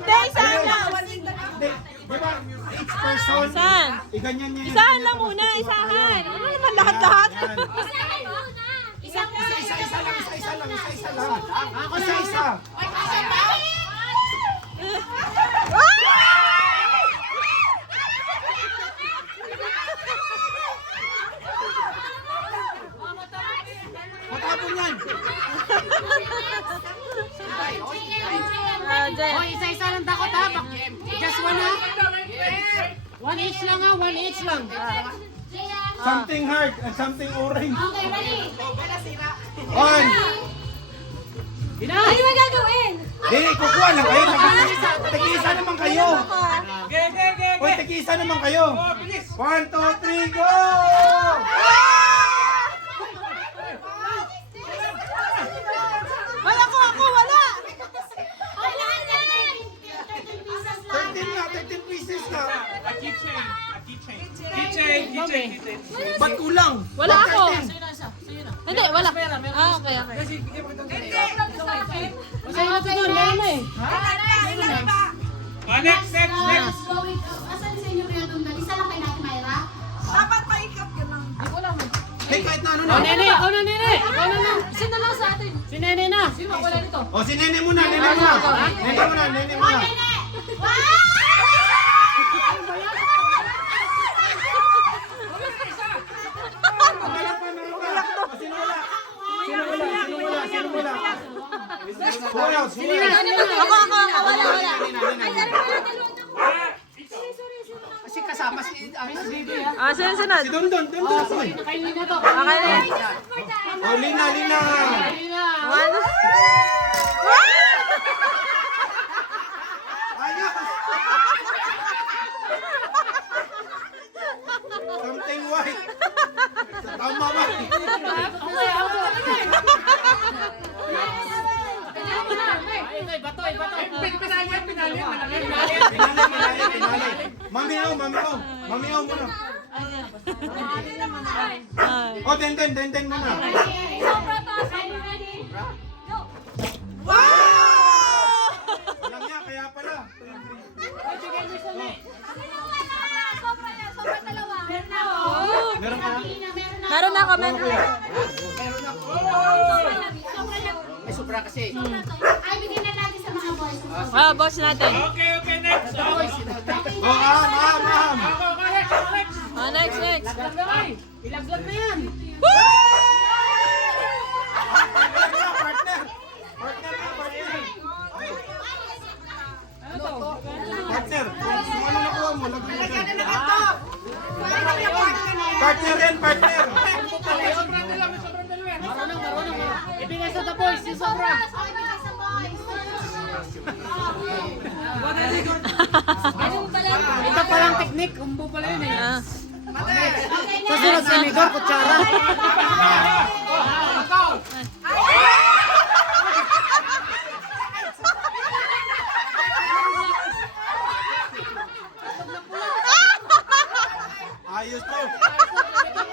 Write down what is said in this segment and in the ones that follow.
Hindi, isahan lang. Hindi, di ba? Each person. Saan? Iganyan niya. Isahan lang muna, isahan. Ano naman lahat-lahat? Isa-isa lang, isa-isa lang, isa-isa lang. Isa-isa. Matapon yan. Oh, isa-isa lang takot ha. Just one ha. One each lang ha. One each lang. Something hard and something orange. Okay, ready? On. Ano ba gagawin? Kukuha lang kayo. Tag-iisa naman kayo. Uy, tag-iisa naman kayo. 1, 2, 3, go! Wala ko, wala. Ay, lahat yan! 13 na, 13 pieces na. A keychain. Keychain. Ba't kulang? Wala ako. Hindi, wala. Ah, okay. Kasi nga ito doon. Meron na eh. Next. Asan sa inyo kaya doon? Isa lang kay Nati Mayra? Hey, kahit na ano na. Oh, Nene. Ikaw na, Nene. Ikaw na na. Isa na lang sa atin. Si Nene na. O, si Nene muna, Nene muna. Nene muna. Nene! Wow! Sino muna? Who else? Ako, wala. Kasi kasama si Bibi ha. Ah, sunod. Si Dondon. Kayo na to. Okay na. O, Lina. Lina. One. Ayos! Something white. Tama ba? Bato. Pinali. Mami O muna. O, den muna. Sobra to. Are you ready? Go! Walang niya, kaya pala. Sobra yan. Sobra dalawa. Meron na ako. Meron ka? Meron na ako. Sobra yan. May sobra kasi. Ay, bigyan na natin sa mga boys. Ah, boss natin. Okay, next. O, am. Ah, next. Ilaglag na yan. Partner. Partner, kung ano nakuha mo, lagay mo dyan. Partner. Marunong. Ibigay sa the boys. Si sobra. Okay, bigyan sa boys. Ito palang teknik. Umbo pala yun eh. Ah. Susunod sa Midor, kutsara. Ayos po.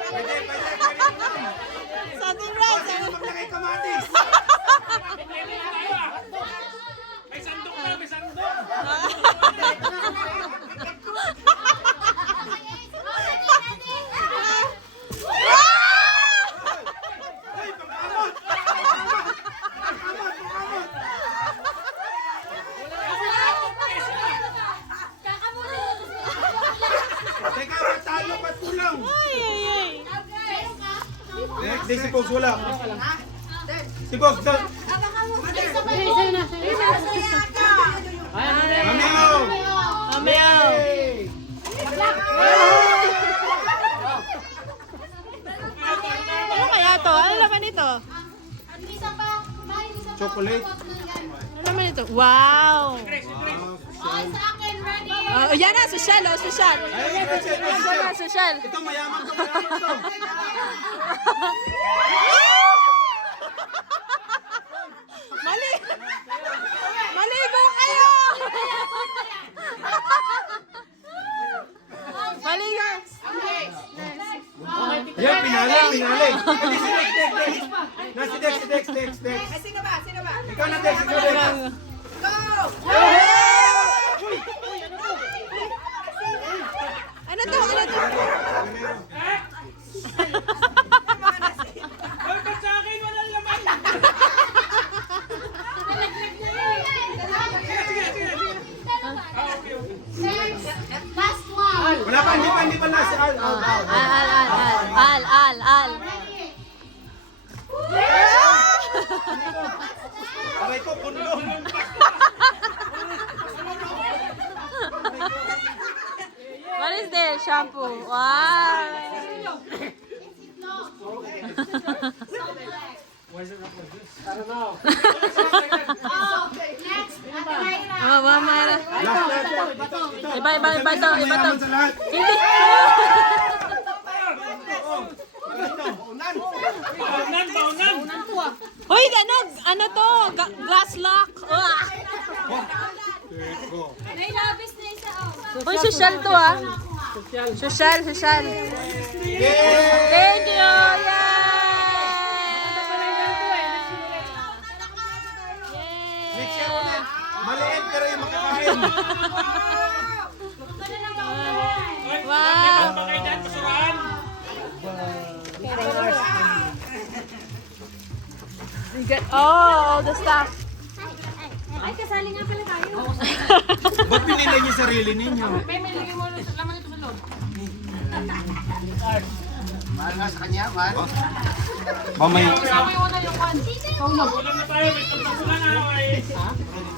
Pwede. Something O, right. sino maglagay kamatis? May sandok. Ay, pang-amot. Teka, matalo, ba't kulang? Ay. Hindi, si Pogs wala. Si Pogs, Isa na. Mamiyaw! Mamiyaw. Hey! Ano kaya to? Ano laman ito? Chocolate. Ano laman ito? Wow. Boys, sa akin, ready? Yan na, social. Ay, kasi, Social. ito mayaman to. Maligo kayo! Maligo! Yan, pinali. Hindi si Dex. Ikaw na, Dex. Go! Next, last one. Wala pa, hindi pa nasa Al. Al. Aray ko, punlong. What is this? Shampoo. Wow. Next, Ate Mayra. Mama. Iba to. Mayaman sa lahat. Hindi. Baunan. Hoy, ano to? Glass lock. Nailabis na isa. Hoy, social to ah. Social. Yay! Thank you. Next year ulit. Maliit pero yung makakain. Wow. Ba kayo dyan? Pasuran. You got all the stuff. Ay, kasali nga pala tayo. Ba't pinilay niyo sarili ninyo? May lagay mo laman ito sa loob. Mamaya. Kasama mo na yung one. Ulam na tayo. May pagpasulan na.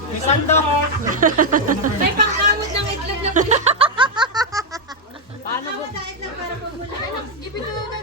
May sandok. May pang-amod ng itlog na pala. Paano po? Para pag-ulan. Ibigay na